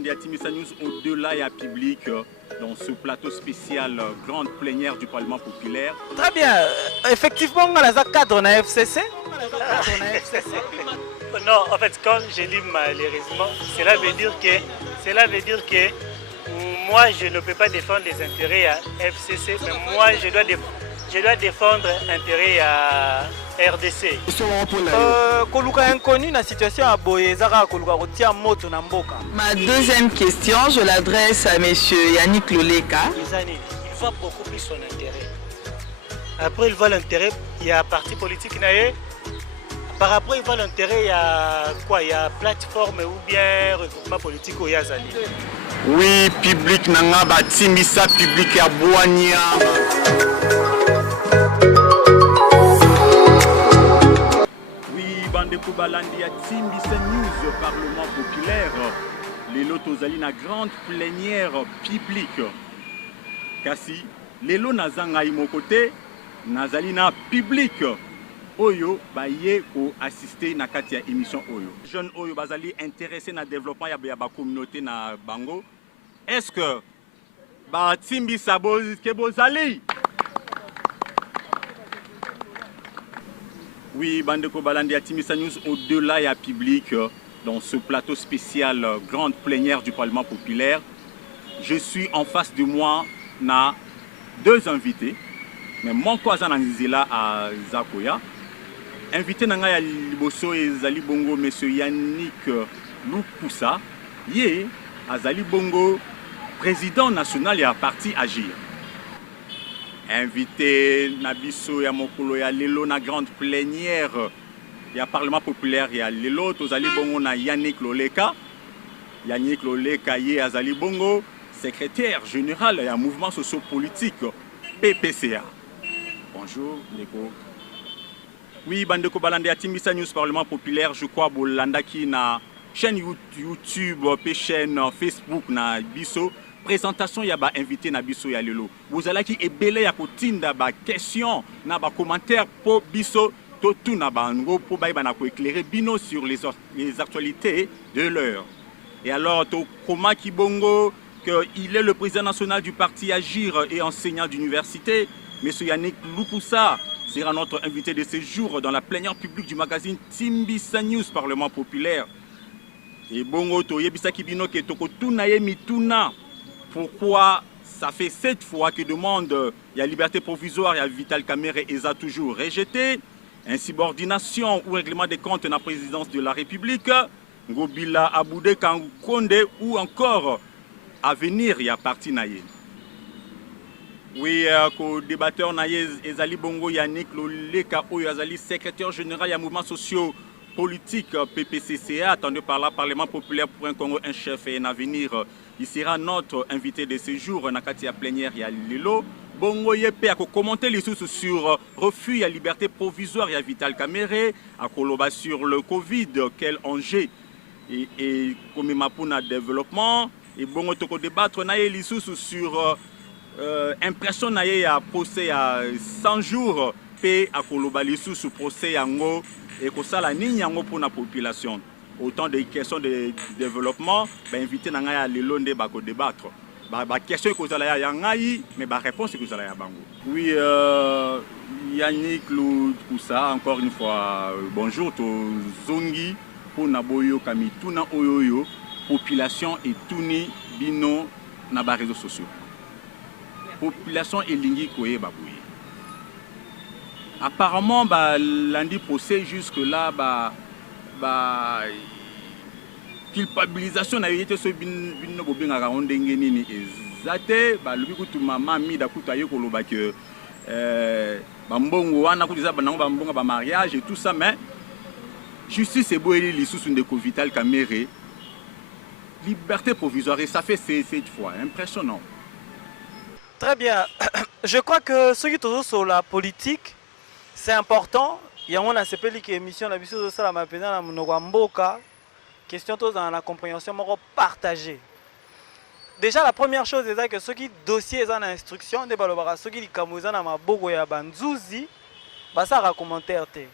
Balandi Timisa News au-delà et à public dans ce plateau spécial grande plénière du Parlement populaire. Très bien. Effectivement, on a cadre na FCC. Non, en fait, quand je dis malheureusement, cela veut dire que moi, je ne peux pas défendre les intérêts à FCC, mais moi, je dois défendre l'intérêt à RDC. Koluka inconnu na situation à Boyezara, Koluka rotia moto na mboka. Ma deuxième question, je l'adresse à monsieur Yannick Loleka. Il voit beaucoup plus son intérêt. Après, il voit l'intérêt, il y a un parti politique naïe. Par rapport, il voit l'intérêt, il y a quoi? Il y a plateforme ou bien regroupement politique au Yazali. Oui, public nanga batimisa public ya Boania. Bandeko Balandi à Timbisa News, Parlement populaire. Les Lotozali na grande plénière publique. Kasi, les lots nazanga imokote, nazali na public. Oyo, baye ko assister na kati ya émission Oyo. Jeunes Oyo bazali intéressés na développement ya ba communauté na Bango. Est-ce que ba Timbisa ke bozali? Oui, Bandeko Balandi à Timisa News au-delà et à public dans ce plateau spécial grande plénière du Parlement populaire. Je suis en face de moi na deux invités. Mais mon cousin Anzila à Zakoya. Invité nanga liboso et Zali Bongo monsieur Yannick Lukusa. Yé Azali Bongo président national et à parti Agir. Invité Nabiso ya Mokolo ya Lelo na grande plénière ya Parlement populaire ya Lelo tozali bongo na Yannick Loleka. Yannick Loleka yé azali bongo secrétaire général ya mouvement socio-politique PPCA. Bonjour Neko. Oui, Bandeko Balandi à Timbisa News Parlement populaire, je crois bolandaki na chaîne YouTube, chaîne Facebook na biso. Présentation ya ba invité na biso ya lelo. Vous allez qui ebele ya kotinda ba question na ba commentaire pour biso to tout na bango pour ba na ko éclairer bino sur les actualités de l'heure. Et alors to comment ki bongo que il est le président national du parti Agir et enseignant d'université, monsieur Yannick Lukusa sera notre invité de ce jour dans la plénière publique du magazine Timbisa News Parlement populaire. Et bongo to yebisa ki bino ke to ko tuna ye mituna. Pourquoi ça fait 7 fois que demande la liberté provisoire et Vital Kamerhe et a toujours rejeté, insubordination ou règlement des comptes dans la présidence de la République, Ngobila Aboudé Kankonde ou encore à venir il y a parti naïe. Oui, co-débatteur naïe Ezali Bongo Yannick Loleka ou Yazali secrétaire général du mouvement socio-politique PPCCA attendu par le Parlement populaire pour un Congo, un chef et un avenir. Il sera notre invité de ce jour na kati ya plénière ya Lelo. Bongo yepe a commenter les sources sur refus à liberté provisoire ya Vital Kamerhe, à koloba sur le Covid, quel enjeu et comme mapuna développement et bongo toko débattre na les sources sur impression na ya procès à 100 jours pe à koloba les sources procès yango et ko sala nini yango pour la population. Autant de questions de développement, invité à l'élonde bako débattre. Question que vous allez yangai, mais réponse que vous allez bango. Oui, Yannick Lukusa, encore une fois, bonjour, to zongi pour naboyo kami tuna oyoyo, population et tuni bino na ba réseaux sociaux. Population et lingi koye babouye. Apparemment, lundi procès jusque là, culpabilisation na yete so binno bobenga ondenge nini ezate ba lubi kutu mama mi da kutu aye koloba que bambongo wana kutu za banango bambongo ba mariage et tout ça, mais justice et boeli lisusu ndeko Vital Kamerhe liberté provisoire et ça fait 7 fois impressionnant. Très bien. Je crois que ce qui est sur la politique c'est important. Il y a un CPL qui émission la vision de ça la mapena na mnogamboka. Question dans la compréhension partagée. Déjà la première chose c'est que ceux qui dossier est en instruction de balobara ceux qui kamouza na maboko ya banzuzi basa ra commentaire té.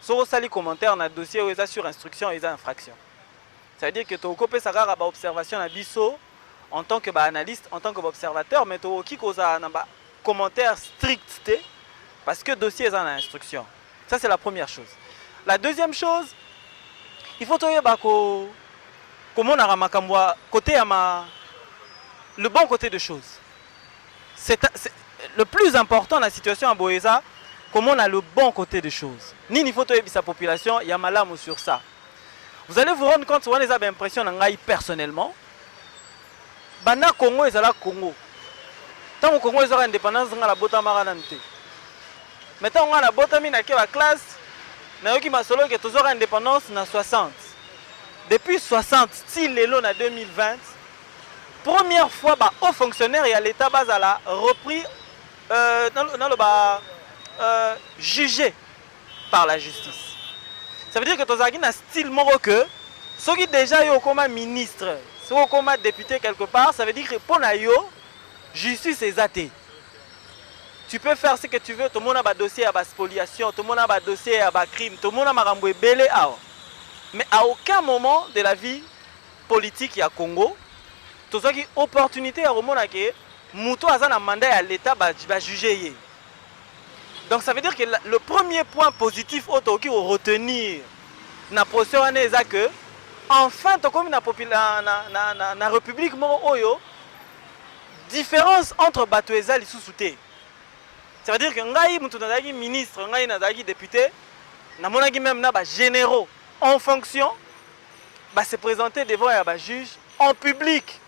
So sali commentaire na dossier ou sur instruction et infraction. Ça veut dire que tu as une observation à biso en tant que analyste, en tant qu'observateur, mais tu as un commentaire strict parce que le dossier est en instruction. Ça, c'est la première chose. La deuxième chose, il faut que comment on a côté le bon côté des choses. C'est le plus important dans la situation à Boéza, comment on a le bon côté des choses. Ni il faut que sa population, il y a malam sur ça. Vous allez vous rendre compte, vous avez l'impression personnellement, Bana Congo est là Congo. Tant que Congo est là indépendance, on a la bota maranante. Maintenant on a la bota mina qui la classe, na yoki masolo que toujours indépendance na 60. Depuis 60, si l'élo na 2020, première fois bah aux fonctionnaires et à l'état bas à la repris jugé par la justice. Ça veut dire que tu as un style moro que ceux qui déjà sont comme ministre, ceux comme député quelque part, ça veut dire que pour la justice est athée. Tu peux faire ce que tu veux, tout le monde a un dossier à la spoliation, tout le monde a un dossier à la crime, tout le monde a un belé. Mais à aucun moment de la vie politique à Congo, tu as une opportunité à remonter que Mouto a un mandat à l'État va juger. Donc ça veut dire que le premier point positif qui retenir na position c'est que enfin comme na république oyo différence entre bato eza lisusu te. Ça veut dire que ngai mutu nazaki ministre, ngai nazaki député, namonaki même na ba généraux en fonction ba se présenter devant un juge en public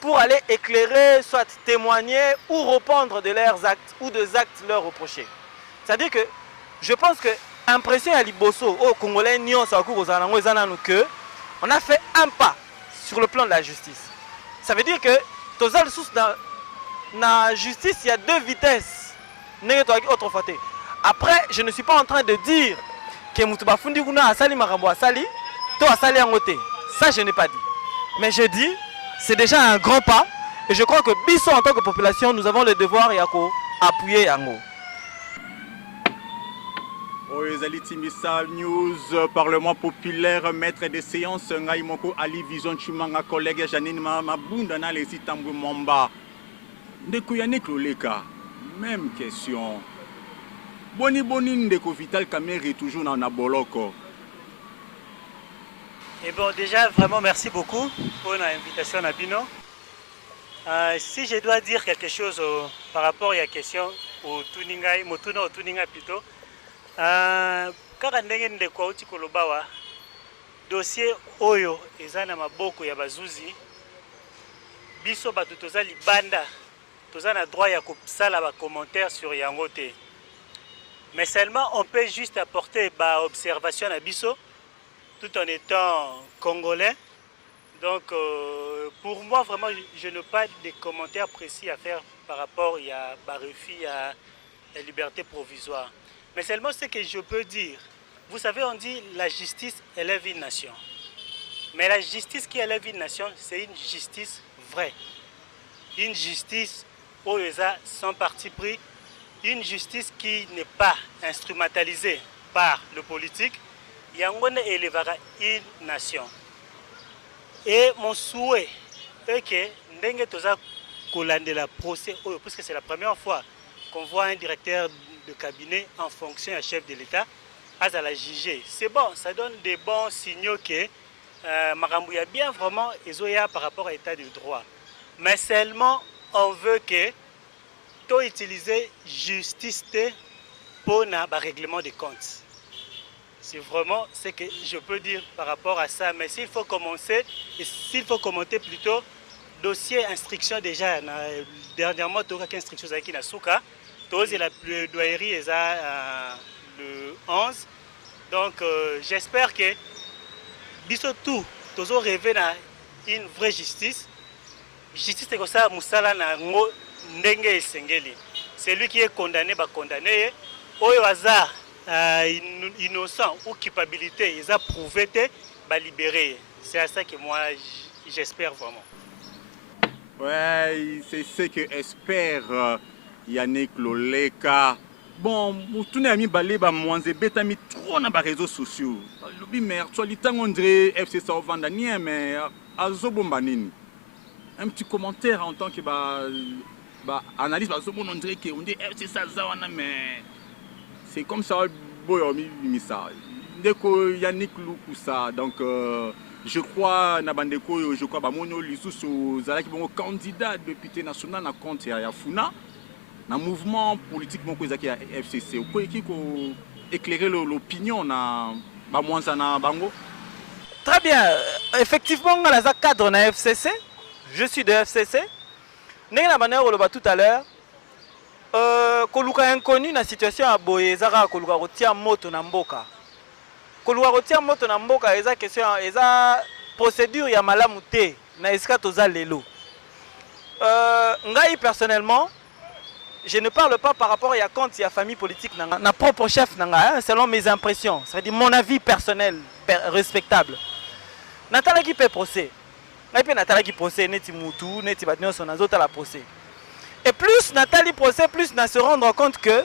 pour aller éclairer, soit témoigner ou répondre de leurs actes ou des actes leur reprochés. C'est-à-dire que je pense que l'impression à Liboso, au Congolais, que on a fait un pas sur le plan de la justice. Ça veut dire que dans la justice, il y a deux vitesses. Après, je ne suis pas en train de dire que Moutuba Fundi Kuna a sali Marambo a sali, toi a sali Angote. Ça, je n'ai pas dit. Mais je dis, c'est déjà un grand pas. Et je crois que Bisso, en tant que population, nous avons le devoir d'appuyer Yango. Ezali Timisa News, Parlement populaire, maître des séances, Ngai Moko Ali Vision Chumanga, collègue Janine Mabunda na lesi Tambou Momba. Ndeko Yannick Loleka, même question. Boni Ndeko Vital Kamere toujours dans Naboloko. Et bon, déjà, vraiment, merci beaucoup pour l'invitation à Bino. Si je dois dire quelque chose par rapport à la question au Tuninga, Motuno au Tuninga plutôt, kaka ndenge ndeko auti koloba dossier oyo eza na maboko ya bazuzi biso bato toza libanda toza na droit ya kosala ba commentaire sur yango te, mais seulement on peut juste apporter ba observation à biso tout en étant congolais. Donc pour moi vraiment je n'ai pas de commentaires précis à faire par rapport à ba refus à la liberté provisoire. Mais seulement ce que je peux dire, vous savez, on dit la justice élève une nation. Mais la justice qui élève une nation, c'est une justice vraie. Une justice où les a sans parti pris, une justice qui n'est pas instrumentalisée par le politique. Yangone élèvera une nation. Et mon souhait est que ndenge toza kolande la procès, puisque c'est la première fois qu'on voit un directeur de cabinet en fonction à chef de l'État à la juger. C'est bon, ça donne des bons signaux que Marambouya bien vraiment Ezoya par rapport à l'état de droit. Mais seulement on veut que tout utiliser justice pour un règlement des comptes. C'est vraiment ce que je peux dire par rapport à ça. Mais s'il faut commencer, et s'il faut commenter plutôt, dossier instruction déjà, dernièrement, il y a une instruction qui est Souka. Et la plaidoyerie est le 11. Donc j'espère que biso tout toujours rêver à une vraie justice. Justice c'est comme ça musala na ngo ndenge esengeli. Celui qui est condamné va condamner. Oyo aza innocent ou culpabilité, ils a prouvé va libérer. C'est à ça que moi j'espère vraiment. Ouais, c'est ce que espère Yannick Loleka. Bon, tout le monde balé ba mwanze beta mi trop na ba réseaux sociaux. Lobi mais actualité on dirait FC ça vandanie mais azobomba nini. Un petit commentaire en tant que analyse parce qu'on dirait que on dit FC ça zawana mais c'est comme ça boyo mi ça. Ndeko Yannick Lukusa donc je crois na bandeko je crois ba monyo lisusu zalaki bongo candidat député national na compte ya Funa. Dans le mouvement politique qui est FCC, vous pouvez éclairer l'opinion na bango? Très bien. Effectivement, dans le cadre de FCC, je suis de FCC. Nous avons tout à l'heure. Koluka inconnu dans la situation à Boye, Zara Koluka retia moto na mboka. Koluka retia moto na mboka, eza question, eza procédure ya malamu te na eska toza lelo. Ngai personnellement, je ne parle pas par rapport à compte, il y a famille politique, na propre chef, selon mes impressions, c'est-à-dire mon avis personnel, respectable. Natala qui peut procès. Natala qui procès, neti moutou, neti batnyo son azota la procès. Et plus Nathalie procès, plus na se rendre compte que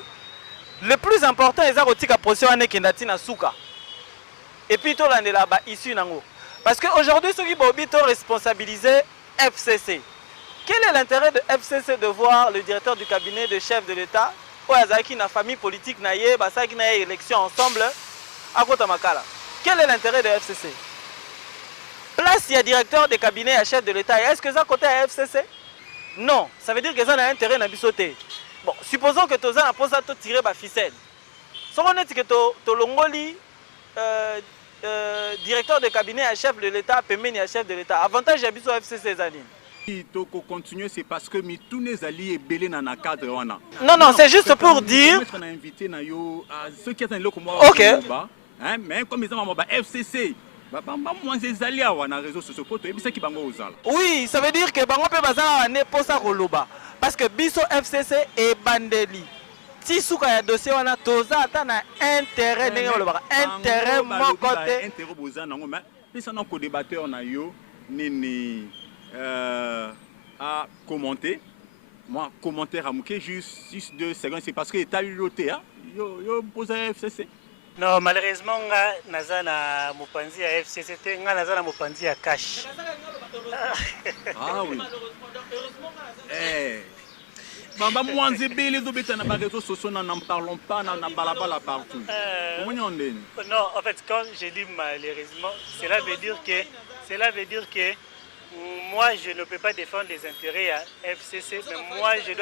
le plus important est à procès ane kendati na souka. Et puis tout l'année là-bas, issu nango. Parce qu'aujourd'hui, ceux qui sont responsabilisés FCC. Quel est l'intérêt de FCC de voir le directeur du cabinet de chef de l'État, qui na famille politique na ye, qui na élection ensemble, à Kota Makala? Quel est l'intérêt de FCC? Place, il y a directeur de cabinet et chef de l'État. Est-ce que ça côté à FCC? Non. Ça veut dire que ça a intérêt à bisoter. Bon, supposons que tu as posé à tirer la ficelle. Si on est que tu longoli directeur de cabinet et chef de l'État, paiement et chef de l'État. Avantage à biso FCC Zanin. Continuer, c'est parce que tous les alliés belé dans le cadre. Non, c'est juste pour dire. Ok. Mais comme ils ont FCC, oui, ça veut dire que bango pe bazala ne posa koloba parce que biso FCC et bandeli. Si souka ya dossier wana toza ata na intérêt ndenge koloba intérêt mon côté. Intérêt bozana ngo mais ça na ko débatteur na yo nini à commenter. Moi, commentaire à mouké juste 2 secondes, c'est parce que l'État loté, yo pose FCC. Non, malheureusement, naza na mopanzi à FCC, naza na mopanzi à cash. Ah oui. Bamba mwanze les obéta na réseaux sociaux n'en parlons pas na balabala partout. Non, en fait, quand je dis malheureusement, cela veut dire que moi, je ne peux pas défendre les intérêts à FCC, mais moi, je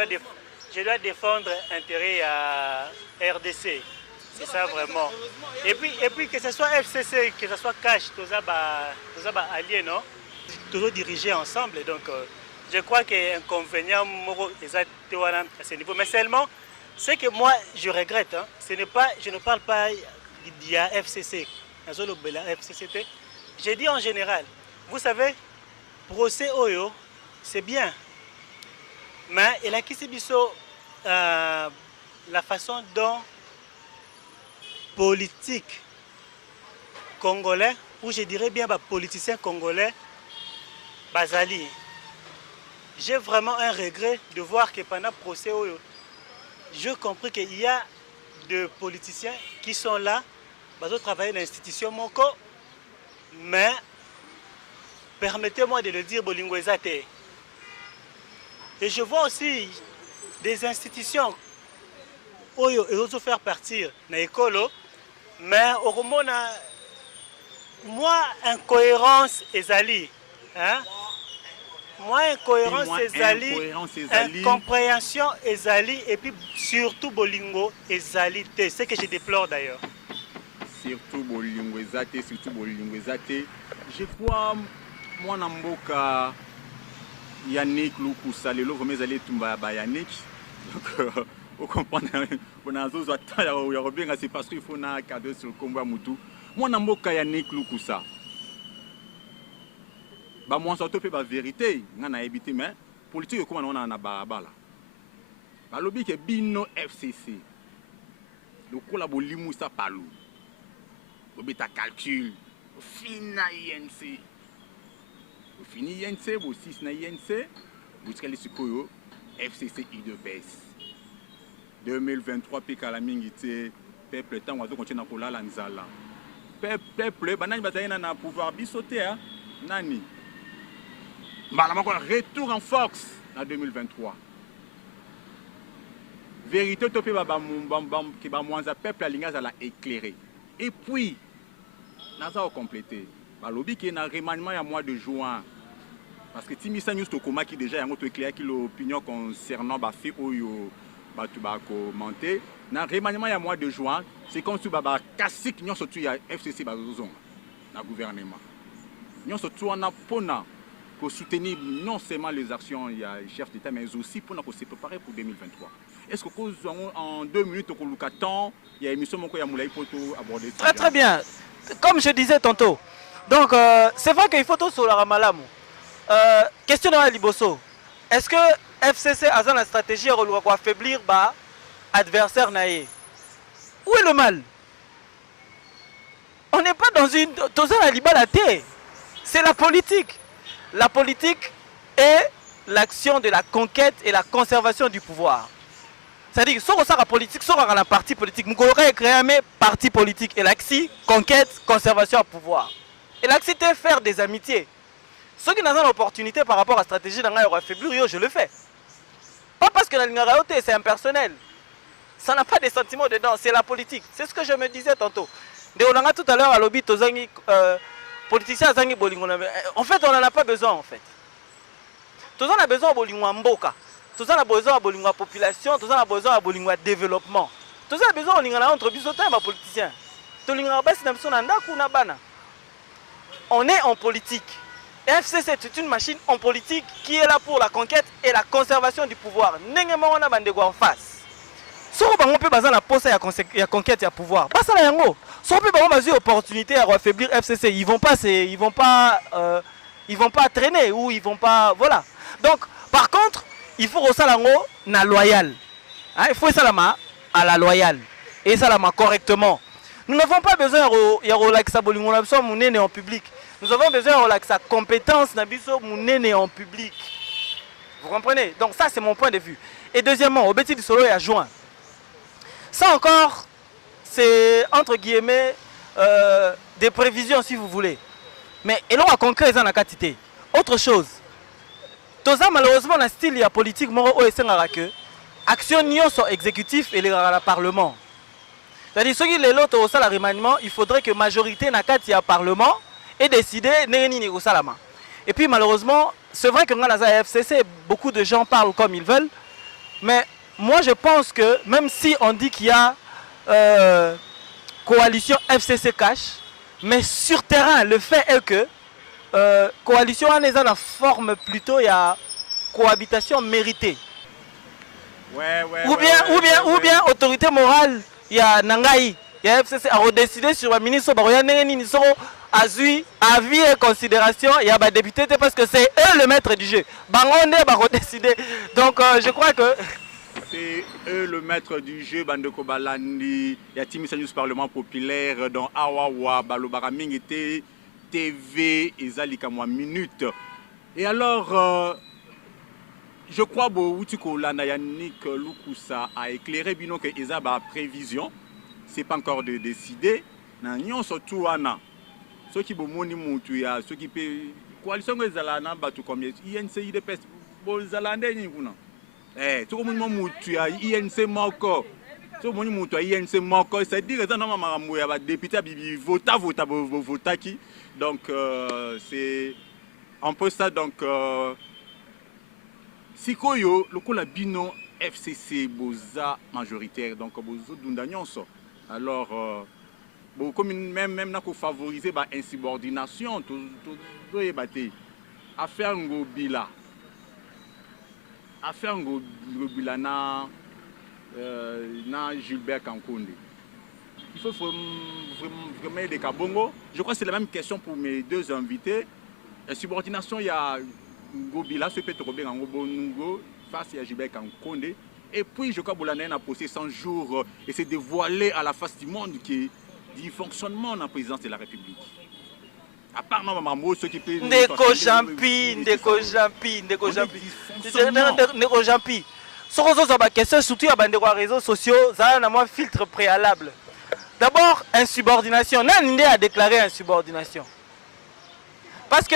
dois défendre l'intérêt à RDC. C'est ça vraiment. Et puis que ce soit FCC, que ce soit Cash, tous les alliés, non? Toujours dirigés ensemble. Donc, je crois qu'il y a un inconvénient à ce niveau. Mais seulement, ce que moi, je regrette, hein, je ne parle pas d'il y a FCC. J'ai dit en général, vous savez, procès Oyo, c'est bien. Mais il a quitté la façon dont politique congolais, ou je dirais bien politicien congolais, Bazali. J'ai vraiment un regret de voir que pendant le procès Oyo, j'ai compris qu'il y a des politiciens qui sont là, ils travaillent dans l'institution Moko, mais permettez-moi de le dire, Bolingo Ezate. Et je vois aussi des institutions où ils osent faire partir dans l'école, mais au moment moi, incohérence ezali. Hein? Moi, incohérence ezali, incompréhension ezali, et puis surtout Bolingo ezali. C'est ce que je déplore d'ailleurs. Surtout Bolingo ezate, surtout Bolingo ezate. Je crois, moi, Namboka Yannick Lukusa, le logo mes allés tumba ba Yannick. Donc, vous comprenez, on a besoin de c'est parce qu'il faut un cadeau sur le combat Moutou. Moi, Namboka Yannick Lukusa. Bah, moi, ça te fait la vérité. On a évité, mais politique, comment on a un barabala. Bah, l'objet que Bino FCC. Le collabo Limoussa Palou. L'objet ta calcul. Fina INC. Fini INC, vous 6 na INC. Vous allez sur FCC I2PS. 2023 puis kala mingi te peuple tant wazo continue na kolala nzala peuple banani bazali na pouvoir bisoter hein nani malama ko retour en force en 2023 vérité to pe ki ba mwanza peuple alinga za la éclairer et puis naza au compléter balobi ki na remaniement ya mois de juin parce que timisa news to koma ki déjà yango to éclairer ki l'opinion concernant ba fait oyo batu ba commenter na remaniement ya mois de juin c'est comme si baba kasik nyonso tu ya FCC bazozonga na gouvernement nyonso tu wana pona pour soutenir non seulement les actions il y a chef d'État mais aussi pour se préparer pour 2023. Est-ce que en 2 minutes au luka temps il y a émission moko ya Moulay Poto aborder très bien comme je disais tantôt donc c'est vrai qu'il faut tout sur la malamu question de liboso est-ce que FCC a une stratégie pour affaiblir ba adversaire naé où est le mal on n'est pas dans une la liberté c'est la politique. La politique est l'action de la conquête et la conservation du pouvoir. C'est-à-dire que si on a la politique, si on a la partie politique, nous avons créé un parti politique et l'action conquête, conservation du pouvoir. Et l'action c'est faire des amitiés. Ceux qui ont une opportunité par rapport à la stratégie de affaiblir, je le fais. Pas parce que la ligne c'est impersonnel. Ça n'a pas de sentiments dedans, c'est la politique. C'est ce que je me disais tantôt. On a tout à l'heure à l'obit politiciens en fait on n'en a pas besoin en fait. Tous on a besoin de mboka. Tous on a besoin de la population, tous on a besoin de développement. Tous on a besoin de entre bisotin les politiciens. On est en politique. FCC c'est une machine en politique qui est là pour la conquête et la conservation du pouvoir. N'engema on a bandego en face. Si on peut baser la poste et la conquête et le pouvoir, pas ça là yango. Si on peut baser l'opportunité à affaiblir FCC, ils vont pas traîner ou ils vont pas voilà. Donc par contre, il faut que ça na loyal. Hein, il faut ça à la loyale et ça correctement. Nous n'avons pas besoin de relaxer en public. Nous avons besoin de relaxer compétence en public. Vous comprenez? Donc ça c'est mon point de vue. Et deuxièmement, au Betty du Solo et à juin. Ça encore, c'est entre guillemets des prévisions si vous voulez. Mais et l'on a concret dans la quantité. Autre chose, tout ça malheureusement dans le style politique, action sont exécutif et le Parlement. C'est-à-dire ceux qui sont au salaire remaniement, il faudrait que majorité na kati ya Parlement ait décidé neni au salama. Et puis malheureusement, c'est vrai que dans la FCC, beaucoup de gens parlent comme ils veulent, mais moi je pense que même si on dit qu'il y a coalition FCC cash, mais sur terrain le fait est que coalition en est en forme plutôt il y a cohabitation méritée. Ou bien autorité morale, il y a Nangaï, il y a FCC a redécidé sur le ministre avis et considération, il y a des députés parce que c'est eux le maître du jeu. Bangonde va redécider. Donc je crois que c'est eux le maître du jeu, Bandeko Balandi, il y a Timisa News Parlement Populaire, dans Awawa, Balobara Mingete, TV, Ezalika Mwa Minute. Et alors, je crois que Yannick Lukusa a éclairé Bino que Ezaba prévision, c'est pas encore de décider. Nous surtout ceux qui bomoni mutuya, ceux qui paient coalition Ezalana batu comme INC IDPS, Bolzalande ni kuna. Tout le monde mutuya INC moko. Tout le monde mutuya INC moko, c'est-à-dire que non maman ya député bibi vota qui. Donc c'est un peu ça donc sikoyo lokola bino FCC boza majoritaire donc bozo dunda nyonso. Alors comme même na ko favoriser ba insubordination to yebate affaire ngobila na Gilbert Kankonde. Il faut vraiment des Kabongo. Je crois que c'est la même question pour mes deux invités. La subordination, il y a Ngobila, ce peut-être bien Ngobongo face à Gilbert Kankonde. Et puis, je crois que Boulanen a posé 100 jours et s'est dévoilé à la face du monde qui du fonctionnement de la présidence de la République. À part maman, ceux qui Ndeko Jampi. question, surtout à les réseaux sociaux, ça a un filtre préalable. D'abord, insubordination. Nandé a déclaré insubordination. Parce que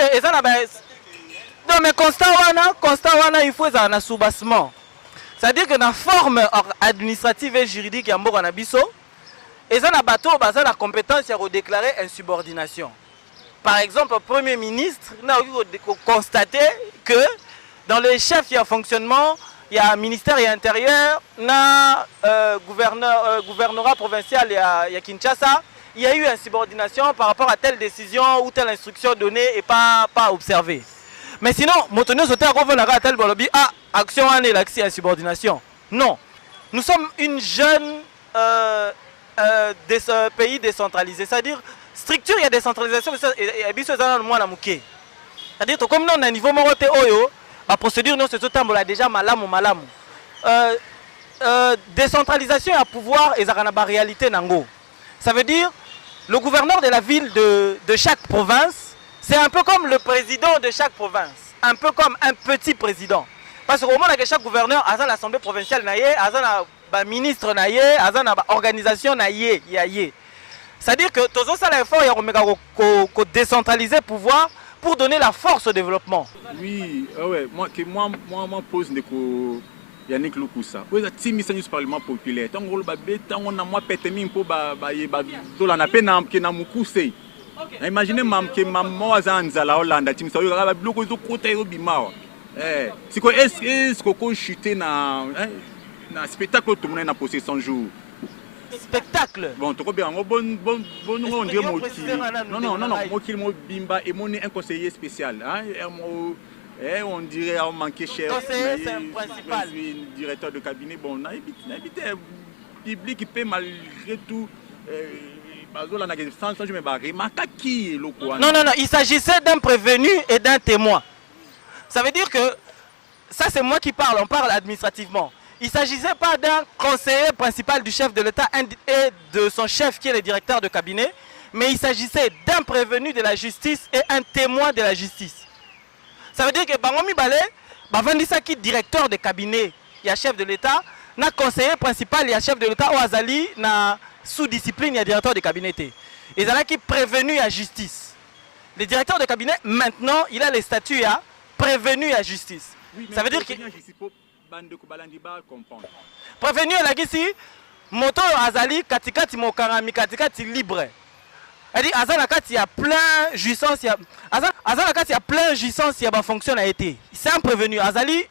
non, mais constat, il faut un soubassement. C'est-à-dire que dans la forme administrative et juridique, il y a un abisso. Et ça, la compétence de déclarer insubordination. Par exemple, le Premier ministre a constaté que dans les chefs, il y a fonctionnement, il y a ministère et intérieur, il y a gouvernorat provincial, il y a Kinshasa. Il y a eu insubordination par rapport à telle décision ou telle instruction donnée et pas observée. Mais sinon, Motonio Soter à tel bolobi, action en élaxi insubordination. Non. Nous sommes une jeune pays décentralisé. C'est-à-dire, structure, il y a décentralisation, et c'est-à-dire, comme nous, on a un niveau moroté oyo, la procédure, nous, c'est tout le temps déjà malamou. Décentralisation à pouvoir et la réalité nango. Ça veut dire, le gouverneur de la ville de chaque province, c'est un peu comme le président de chaque province. Un peu comme un petit président. Parce qu'au moment où chaque gouverneur a l'Assemblée provinciale, a un ministre, a une organisation, c'est-à-dire que tous ça l'effort de décentraliser le pouvoir pour donner la force au développement. Oui, ouais, moi pose Yannick Lukusa. Vous êtes timide du Parlement populaire. Tant que on a moi pété pour la na peine que na mukuse. Imaginez que maman azanzala Hollande timisa yo ka bloko zo côté yo bimao. C'est quoi est-ce qu'on chuter na spectacle tout le monde na possession jour. Spectacle. Bon, tu bien bon on dit non, Mokil mo bimba et mon un conseiller spécial on dirait on manquait cher. C'est un principal. Directeur de cabinet, bon, on a évité un public qui peut malgré tout. Non, il s'agissait d'un prévenu et d'un témoin. Ça veut dire que, ça c'est moi qui parle, on parle administrativement. Il ne s'agissait pas d'un conseiller principal du chef de l'État et de son chef qui est le directeur de cabinet, mais il s'agissait d'un prévenu de la justice et un témoin de la justice. Ça veut dire que Bangomi Balé, Bavandisa qui est directeur de cabinet, il y a chef de l'État, na conseiller principal, il y a chef de l'État, ou Azali, na sous-discipline, il y a directeur de cabinet. Et il y a qui est prévenu à justice. Le directeur de cabinet, maintenant, il a les statuts à prévenu à justice. Oui, ça veut dire que... Prévenu à la Gissi, moto Azali, katikati mokarami, katikati libre. Elle dit, il y a plein jouissance, il y a plein jouissance, il y a fonction a été. C'est un prévenu. Azali,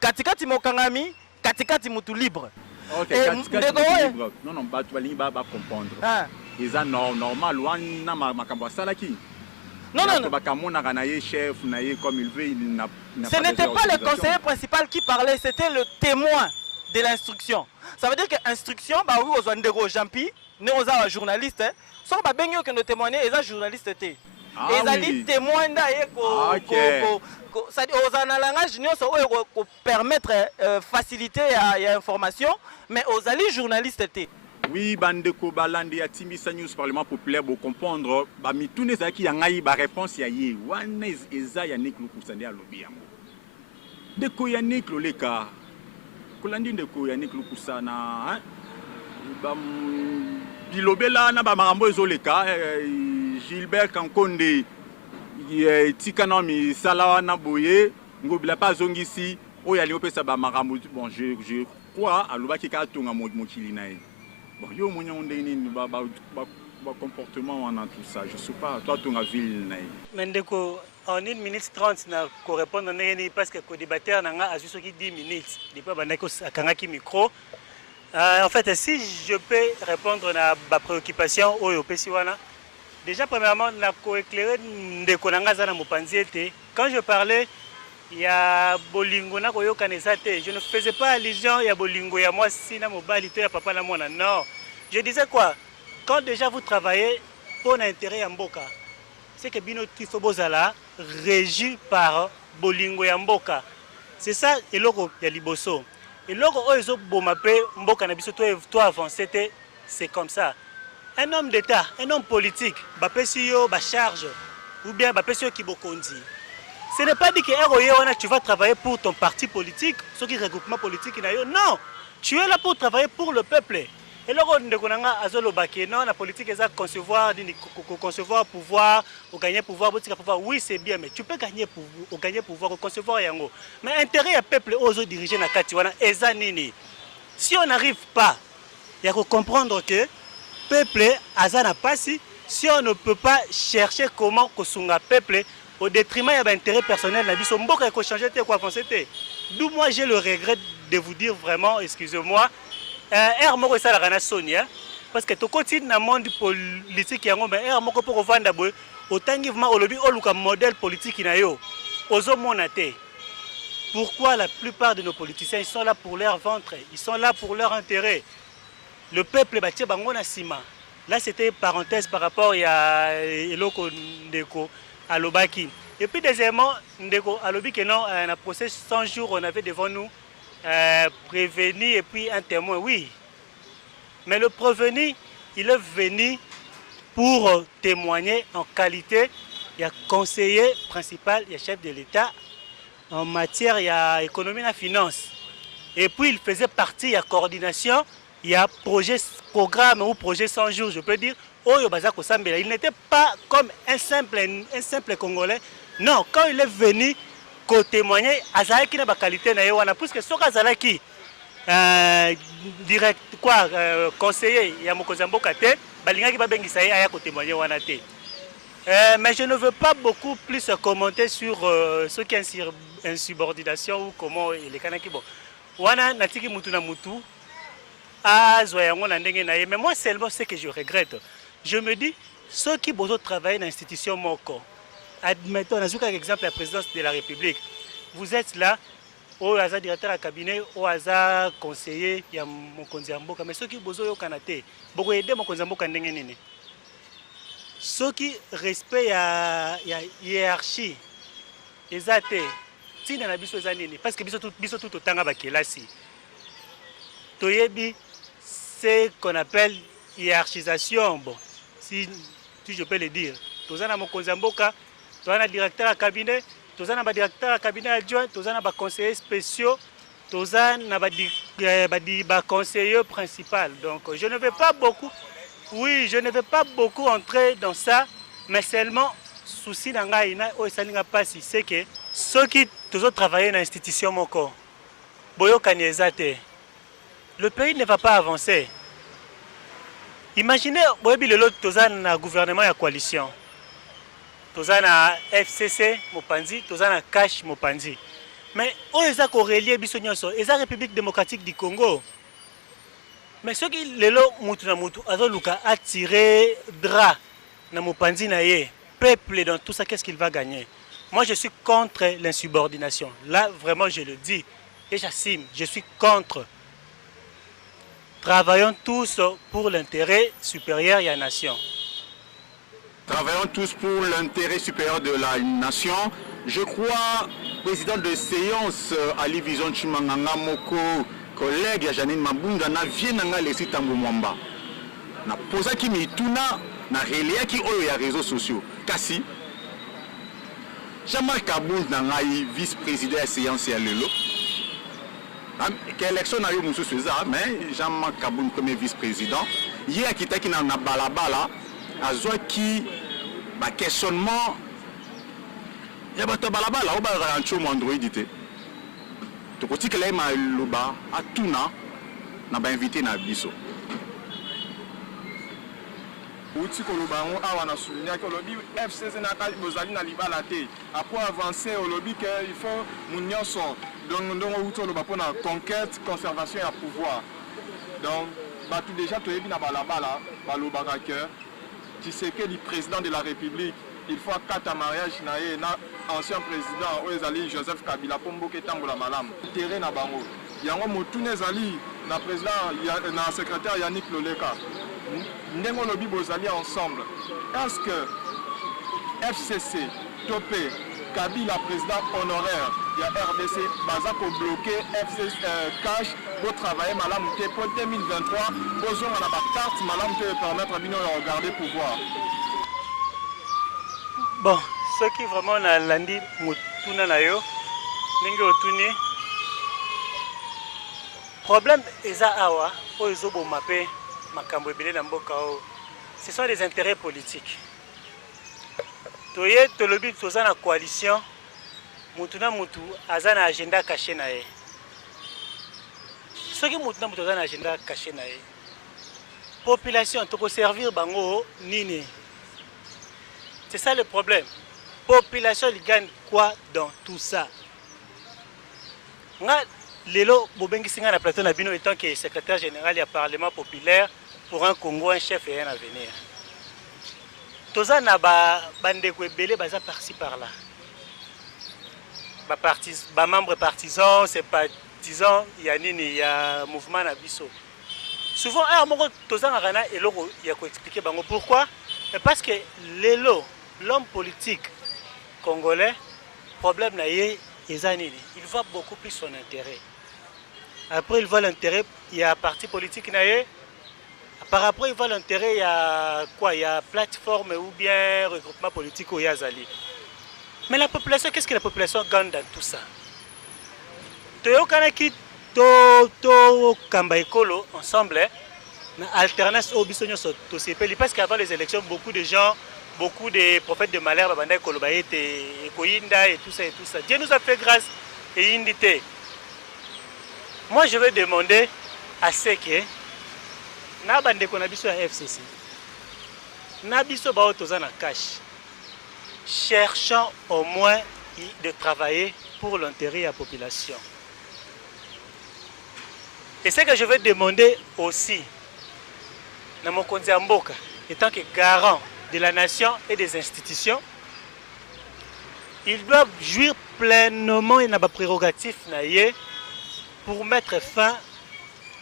katikati mokangami, katikati mutu libre. Ok, katikati libre. Non, tu vas comprendre. Ils ont normal, non. Chef, comme il veut, il n'a ce n'était pas le conseiller principal qui parlait, c'était le témoin de l'instruction. Ça veut dire que l'instruction, oui, aux Andego Jampi, nous sommes journalistes, sont pas bien que nous témoigner, ils sont journalistes. Et ils ont témoin aux analangages, nous permettre faciliter l'information, mais aux alliés journalistes. Oui, Bandeko Balandi a Timisa News Parlement populaire pour comprendre. Mi tous les qui a ba réponse ya ye. Wana eza Yannick Lukusande a lobby yango. Deko Yannick Loleka. Kolandi ndeko Yannick Lukusana bilobela na ba marambo ezoleka Gilbert Kankonde tikana mi sala na boye ngobila pa zongisi oyali opesa ba marambo. Bon, je crois alobaki ka tonga mokili na ye. Bon, yo comportement on a tout ça. Je sais pas, toi tu as ville. Mendeko en 1 minute 30 na ko répondre parce que le débatteur n'a a juste 10 minutes. Depuis bandeko akangaki micro. En fait, si je peux répondre à ma préoccupation au Pesiwana, déjà premièrement na ko éclairer ndeko nanga za na mopanzi ete. Quand je parlais il y a bolingo na koyo kanesate. Je ne faisais pas allusion il y a bolingo il y a moi si na mobali to ya papa na mona. Non. Je disais quoi? Quand déjà vous travaillez pour l'intérêt en Mboka, c'est que bino tifo bozala régi par bolingo ya Mboka. C'est ça et logo ya liboso. Et logo ozo bomape Mboka na biso toi avancer c'est comme ça. Un homme d'État, un homme politique, ba pesio ba charge ou bien ba pesio ki bokondi. Ce n'est pas dit que tu vas travailler pour ton parti politique, ceux qui regroupement politique. Non, tu es là pour travailler pour le peuple. Et là, on la politique est concevoir pouvoir, ou gagner pouvoir, oui c'est bien, mais tu peux gagner pouvoir, ou concevoir yango. Mais intérêt à peuple aux diriger na katiwana ezanini. Si on n'arrive pas à comprendre que peuple azana passi, si on ne peut pas chercher comment kosunga peuple au détriment de l'intérêt personnel, il faut changer quoi avancer. D'où moi j'ai le regret de vous dire vraiment, excusez-moi, parce que tout continue dans le monde politique, pour vendre autant modèle politique. Pourquoi la plupart de nos politiciens ils sont là pour leur ventre, ils sont là pour leur intérêt. Le peuple bâti bango na sima. Là c'était parenthèse par rapport à Eloko Ndeko à Lobaki. Et puis deuxièmement, Ndeko à Lobi que non, un procès 100 jours on avait devant nous prévenu et puis un témoin, oui. Mais le prévenu, il est venu pour témoigner en qualité. Il y a conseiller principal, il y a chef de l'État en matière d'économie et de finance. Et puis il faisait partie, il y a coordination, il y a projet, programme ou projet 100 jours, je peux dire. Il n'était pas comme un simple Congolais. Non, quand il est venu témoigner, il a qualité, puisque ce qu'il direct quoi conseiller il y a Mokonzambo Kate balingaki ba bengi ça ya ko témoigner wana té. Mais je ne veux pas beaucoup plus commenter sur ce qui est insubordination ou comment il est kanaki bon wana natiki mutu na mutu azwa yango na ndenge na ye. Mais moi seulement ce que je regrette, je me dis ceux qui besoin travailler dans l'institution moko, admettons nazuka exemple la présidence de la République, vous êtes là au hasard directeur à cabinet, au hasard conseiller, il y a Mokonzi Mboka. Mais ceux qui besoin au Canada, beaucoup aider Mokonzi Mboka n'engagent pas. Ceux qui respectent la hiérarchie, les athées, si on a besoin de ça, parce que biso tout autant à Bakelasi. Toyebi, c'est qu'on appelle hiérarchisation. Bon, si je peux le dire. Tous en Mokonzi Mboka, tous en directeur à cabinet. Tous les directeurs de cabinet adjoint, tous les conseillers spéciaux, tous les conseillers principaux. Donc je ne vais pas beaucoup, oui, je ne vais pas beaucoup entrer dans ça, mais seulement souci c'est que ceux qui toujours travaillent dans l'institution moko, le pays ne va pas avancer. Imaginez, le gouvernement et la coalition. Tozana FCC Mopanzi, Tozana Cash Mopanzi. Mais où est-ce qu'on relie Bissonyoso? Et la République démocratique du Congo. Mais ceux qui le mutu na mutu azoluka attirer drap na Mopanzi na ye, peuple dans tout ça, qu'est-ce qu'il va gagner? Moi je suis contre l'insubordination. Là vraiment je le dis et j'assume, je suis contre. Travaillons tous pour l'intérêt supérieur de la nation. Travaillons tous pour l'intérêt supérieur de la nation. Je crois, président de séance, Ali Vizon Chimanganga Moko, collègue Janine Mabunda, na vienanga lesi tambo mwamba. Na posa ki mituna, na relia ki oyo ya réseaux sociaux. Kasi, Jean-Marc Kabound nangai vice-président de séance ya lelo. Quelle élection n'a eu Moussou Souza, mais Jean-Marc Kabound premier vice-président. Hier à Kitaki na balabala. Azwa qui ba questionnement ya bato balabala oba rancho mo Android ité to koti kele ma loba atuna na ba invité na biso uti ko loba on awa na souligner que lobby FCC na ka bozali na libala té après avancer au lobby que il faut munyo son donc uti loba pour na conquête conservation et pouvoir donc ba tout déjà to yebi na balabala ba loba ka cœur. Tu sais que le président de la République, il faut 4 mariages, ancien président, Oezali Joseph Kabila, Pombo Ketambola Malam, terrain na bango. Yango Moutoune Zali, na président, na secrétaire Yannick Loleka. Ndengo Lobi Bozali ensemble. Est-ce que FCC, Topé, Kabila, président honoraire, il y a RDC, Bazako bloqué, FCC cash, pour travailler Malam pour 2023, besoin de la carte Malam pour permettre à Bino de regarder pouvoir. Bon, qui vraiment na landi mutuna na yo ninge otuni problème eza awa o ezobo mape makambo ebele na mboka o ce sont des intérêts politiques toye tolobi toza na coalition mutu na mutu aza na agenda caché na ye soki mutu na mutu aza na agenda caché na ye population toko servir bango nini. C'est ça le problème. Population il gagne quoi dans tout ça? Nga lelo bobengi singa na plateau na bino étant que secrétaire général du Parlement populaire pour un Congo, un chef et un avenir. Toza na bandeko ebele baza par-ci par-là. Ba membres partisans, sympathisants, ya nini ya mouvement na biso. Souvent à moko toza na kana eloko ya ko expliquer bango pourquoi? Parce que lelo l'homme politique congolais, problème na ye, il voit beaucoup plus son intérêt. Après, il voit l'intérêt, il y a un parti politique na ye. Par après, il voit l'intérêt, il y a quoi? Il y a plateforme ou bien regroupement politique au Yazali. Mais la population, qu'est-ce que la population gagne dans tout ça? Toyo kanaki to kamba ekolo ensemble, na alternance au bisonyo so to sepeli parce qu'avant les élections, beaucoup de gens, beaucoup de prophètes de malheur, babanda kolobaete, ekoyinda et tout ça. Dieu nous a fait grâce et indité. Moi, je vais demander à ce que na bande konabiso à FCC, na biso ba otoza na cash. Cherchons au moins de travailler pour l'intérêt de la population. Et ce que je vais demander aussi, Namokonzi Mboka, étant que garant de la nation et des institutions, ils doivent jouir pleinement et na prérogatif pour mettre fin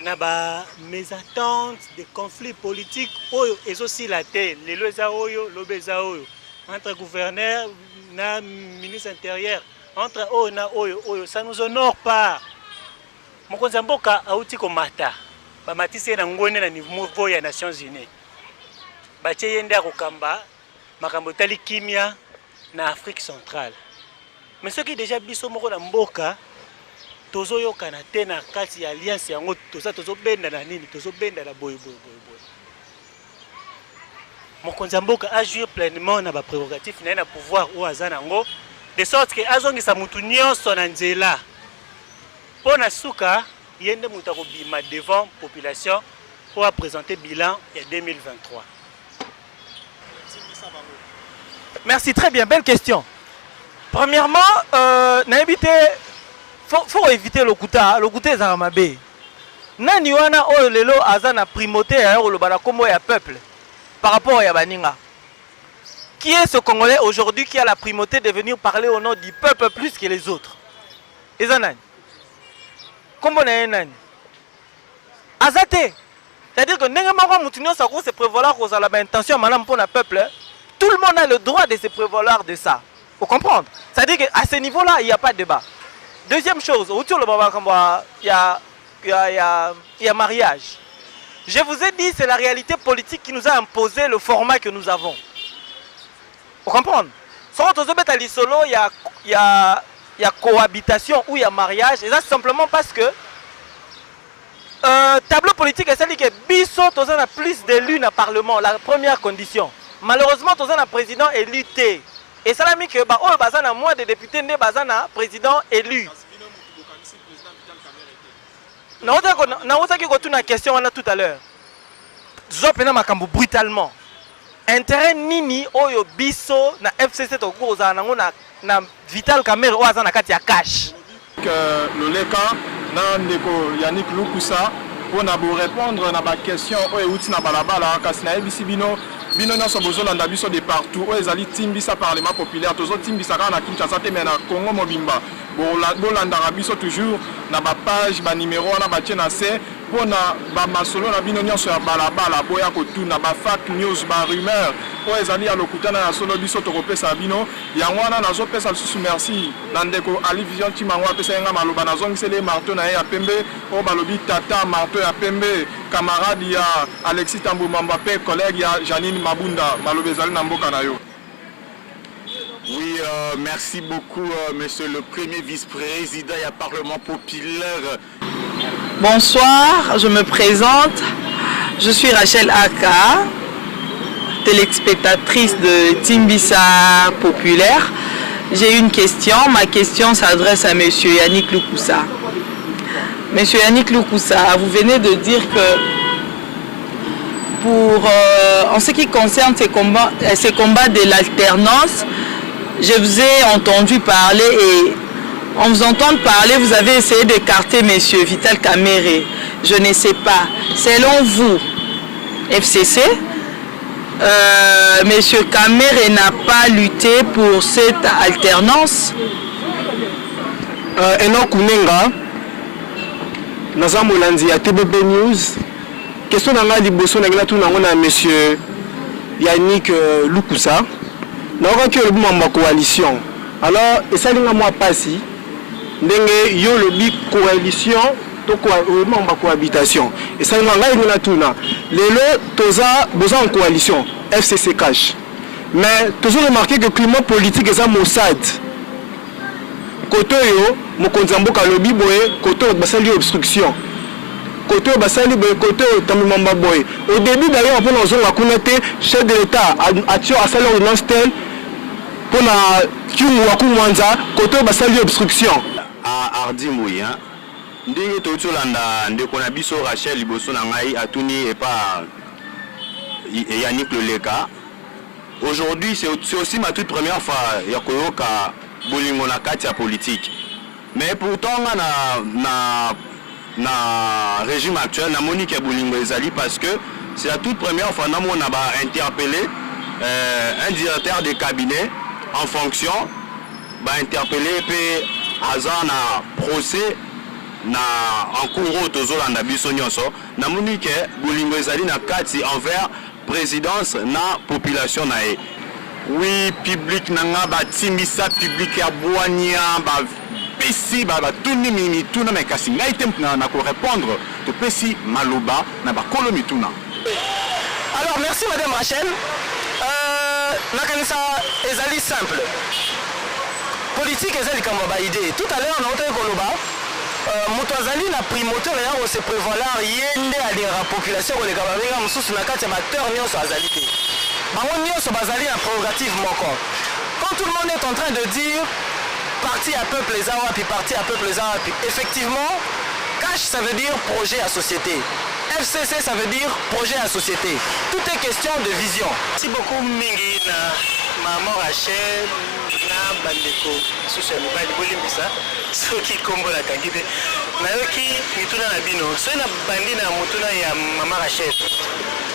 à mes attentes des conflits politiques et aussi la terre, les lobeza entre gouverneur et ministre intérieur, entre oyo, ça ne nous honore pas. Mokonzi Mboka a outi komata, ba matise na ngone na niveau ya Nations Unies. Bache yende akokamba makambo tali kimia na Afrique centrale. Mais ce qui déjà biso moko na mboka tozo yoka na te na kati ya alliance yango tozo benda na nini, tozo benda na boy. Mokonzi Mboka a joué pleinement na ba prérogatif na pouvoir o azana ngo de sorte que azongisa mutu nyonso na nzela. Pour Nasuka, il y a un devant la population pour présenter le bilan en 2023. Merci, très bien, belle question. Premièrement, faut éviter le Kouta est Zaramabé. Nani wana o lelo azana primauté ya le balakomo ya peuple par rapport à Yabaninga. Qui est ce Congolais aujourd'hui qui a la primauté de venir parler au nom du peuple plus que les autres? Ezanani. Comment est nani? Azate. C'est-à-dire que n'importe moutinho ça se prévaloir aux a l'intention madame pour le peuple. Tout le monde a le droit de se prévaloir de ça. Faut comprendre. C'est-à-dire qu'à ce niveau-là, il n'y a pas de débat. Deuxième chose, autour le baba il y a mariage. Je vous ai dit, c'est la réalité politique qui nous a imposé le format que nous avons. Faut comprendre. Sans solo, il y a cohabitation ou il y a mariage. Et ça, c'est simplement parce que tableau politique est celui que Bisso a plus d'élus dans le Parlement, la première condition. Malheureusement, tu as un président élu. Et ça a mis que moins de députés ne sont un président élu. Nous avons une question tout à l'heure. Nous brutalement. Intérêt nini oyo biso na FCC to goza na Vital Kamerhe o azana kati ya cash. Le leka na ndeko Yannick Lukusa pour na répondre na ba question o euti na balabala kasi na ebisi bino nyonso bozolanda biso de partout o ezali timbisa parlement populaire tozo timbisa kana na Kinshasa te mais na Congo mobimba bolandaka biso toujours na ba page ba numéro na ba na se pona ba masolo na bino nyonso ya balabala boya kotuna ba fake news ba rumeur o ezali ya lokutana ya solo biso tokopesa bino yango wana nazopesa lisusu merci na ndeko Ali Vision Timango apesa yenga maloba nazongisele marteau na ye ya pembe o balobi tata marteau ya pembe camarade ya Alexis Tambou Mamba pe collègue ya Janine Mabunda maloba ezali na mboka na yo. Oui, merci beaucoup, monsieur le premier vice-président du Parlement populaire. Bonsoir, je me présente. Je suis Rachel Aka, téléspectatrice de Timbisa Populaire. J'ai une question. Ma question s'adresse à monsieur Yannick Loukoussa. Monsieur Yannick Loukoussa, vous venez de dire que en ce qui concerne ces combats de l'alternance, je vous ai entendu parler et en vous entendant parler, vous avez essayé d'écarter M. Vital Kamerhe. Je ne sais pas. Selon vous, FCC, M. Kamerhe n'a pas lutté pour cette alternance? Enoch Kunenga, Nazam Olandi à TBB News. Question dans la liboso na M. Yannick Loukoussa. Nous avons une coalition. Alors, et ça, moi passé. Ndenge yo lobby coalition to cohabitation. Et ça, nous avons une lelo toza besoin en coalition. FCC cash. Mais toujours remarqué que le climat politique est un Mossad. Koto yo, mokonzambo ka lobby boye, koto basali obstruction. Koto basali boye, koto tamimamba boye. Au début d'ailleurs, pour nous on a chef de l'État a tué à salle ordonnance tel pour la kiumu wakumwanza, koto basali obstruction. À Ardi Mouya, ndenge tozolanda ndeko na biso Rachel liboso na ngai atuni et pas Yannick Loleka. Aujourd'hui, c'est aussi ma toute première fois ya koyoka bolingo na kati ya politique. Mais pourtant na régime actuel na Monique bolingo ezali parce que c'est la toute première fois na mona ba interpeller un directeur de cabinet en fonction ba interpeller pe Hazard na procès na en cours tozolanda biso nyonso na Monique bolingo ezali na kati envers présidence na population na e. Oui, public nanga ba timisa public ya boania ba pesi ba tuni mimi tuna me kasi ngai tem na ko répondre to pesi maloba na ba kolo mituna. Alors merci madame Rachel. La kanisa ezali simple. Politique ezali kama ba idée. Tout à l'heure on a entendu koloba moto azali na primoteur ya ko se prévaloir yende ali la population ko le kababenga mususu na kati ya acteur nyonso azali te. Bango nyonso bazali na prérogative moko. Quand tout le monde est en train de dire parti à peuple les awa puis parti à peuple les awa puis effectivement cash ça veut dire projet à société. FCC ça veut dire projet à société. Tout est question de vision. Merci beaucoup mingi na maman Rachel na bandeko susu ya mobali bolimbisa soki kombo na kangi te nayoki mituna na bino soki na bandi na motuna ya mama Rachel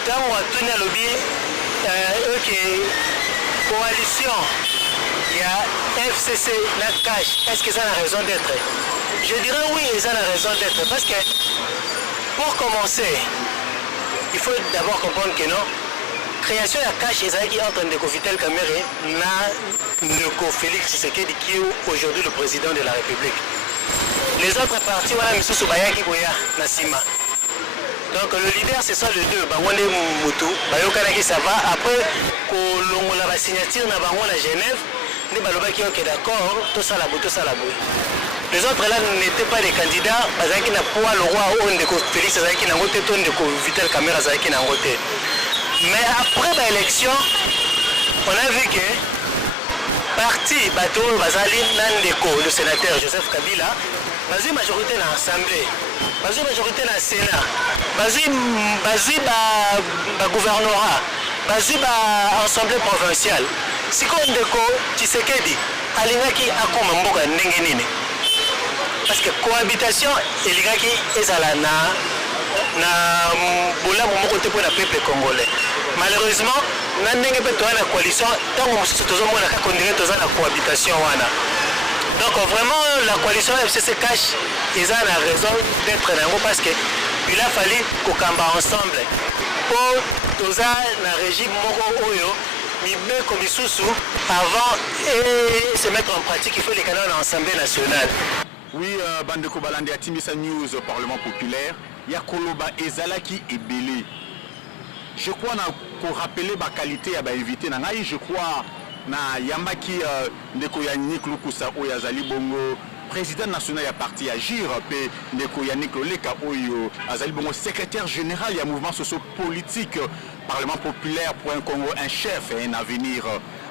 ntango atuni alobi oke coalition ya FCC na cash est-ce que ça a raison d'être? Je dirais oui, ça a raison d'être parce que pour commencer il faut d'abord comprendre que non création de cash est entre Ndeko Vital Kamerhe et Ndeko Félix Tshisekedi qui est aujourd'hui le président de la République. Les autres partis, voilà, M. Soubayaki Boya, Nassima. Donc le leader, c'est ça le deux. Bangwande Moutou, Bayokanaki, ça va. Après, qu'on a la signature dans la Genève, nous avons dit ok, d'accord, tout ça la boue, tout ça la boue. Les autres là n'étaient pas des candidats, parce qu'ils n'ont pas le roi, Ndeko Félix Tshisekedi, Ndeko Vital Kamerhe, Tshisekedi. Mais après l'élection, on a vu que parti Bato Bazali Nandeko, le sénateur Joseph Kabila, basé majorité dans l'Assemblée, basé majorité dans le Sénat, basé dans gouvernorat, basé dans l'Assemblée provinciale. Si on Ndeko Tshisekedi, Alingaki Akoma Mboga Nengenine. Parce que cohabitation, Elingaki Ezalana. Na bola mo côté pour le peuple congolais. Malheureusement, na ndenge pe to na coalition tant on se tozo mona ka continuer toza na cohabitation wana. Donc vraiment la coalition FCC cash ils ont la raison d'être là parce que il a fallu kokamba ensemble pour toza na régime moko oyo mibe comme isusu avant et se mettre en pratique il faut les canaux de l'Assemblée nationale. Oui, Bandeko Balandi à Timbisa News au Parlement populaire. Yakoloba Ezalaki et Belé. Je crois qu'on rappelé la qualité à invité. Je crois na yambaki ndeko Yannick Lukusa oyo azali bongo président national ya parti Agir pe ndeko Yannick Loleka oyo azali bongo secrétaire général ya mouvement socio-politique Parlement populaire pour un Congo, un chef et un avenir.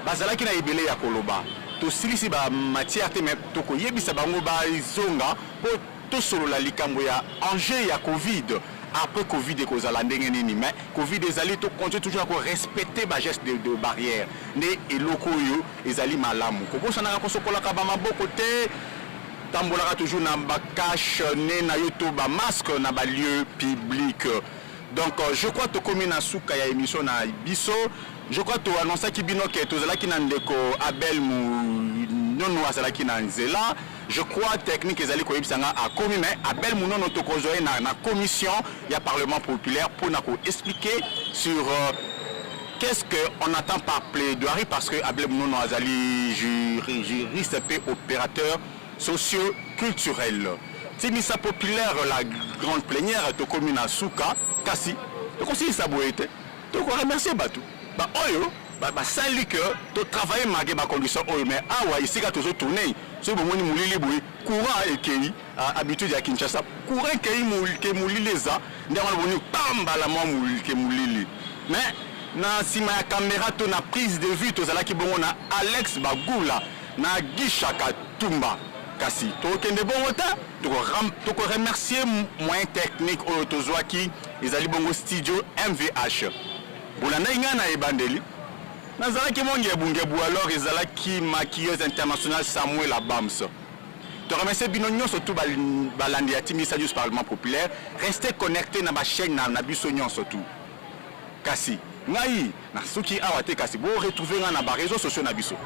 Bazalaki na ebele ya koloba. To silisi ba matière te me to ko yebisa bango ba izonga po to solo la likambo ya enjeu ya Covid. Après Covid et kozala ndenge nini mais Covid ezali to continue toujours à respecter ba geste de barrière. Ne eloko yo ezali malamu. Ko bosana ko sokola ka ba maboko te tambolaka toujours na ba cache ne na yo to ba masque na ba lieu public. Donc je crois que comme na suka ya émission na biso, je crois que annoncer ki bino ke tozala ki na ndeko Abel Munono azala ki na nzela. Je crois technique ezali ko yebisanga a komi mais Abel Munono to kozoe na commission ya Parlement populaire pour na ko expliquer sur qu'est-ce que on attend par plaidoirie parce que Abel Munono azali juriste et opérateur socio-culturel. Timisa populaire la grande plénière to commune à Souka kasi to conseiller ça boete to ko remercier batu ba oyo ba sali que to travailler magé ba condition oyo mais awa ici ka toujours tourner so bo moni mulili boy courant ekei habitude ya Kinshasa courant kei mulili za ndanga boni pamba la mo mulili mais na sima ya caméra to na prise de vue to zala ki bongo na Alex Bagula na Gishaka Tumba kasi tokende bongo ta toko remercier moyen technique oyo tozwaki ezali bongo studio MVH bolanda inga na ebandeli nazalaki monge bungebu alors ezalaki maquilleuse internationale Samuel Abams. Te remercier bino nyonso tout balandi ya Timisa News Parlement populaire. Restez connectés na ba chaîne na biso nyonso tout kasi ngai na soki awa te kasi bo retrouver na ba réseaux sociaux na biso.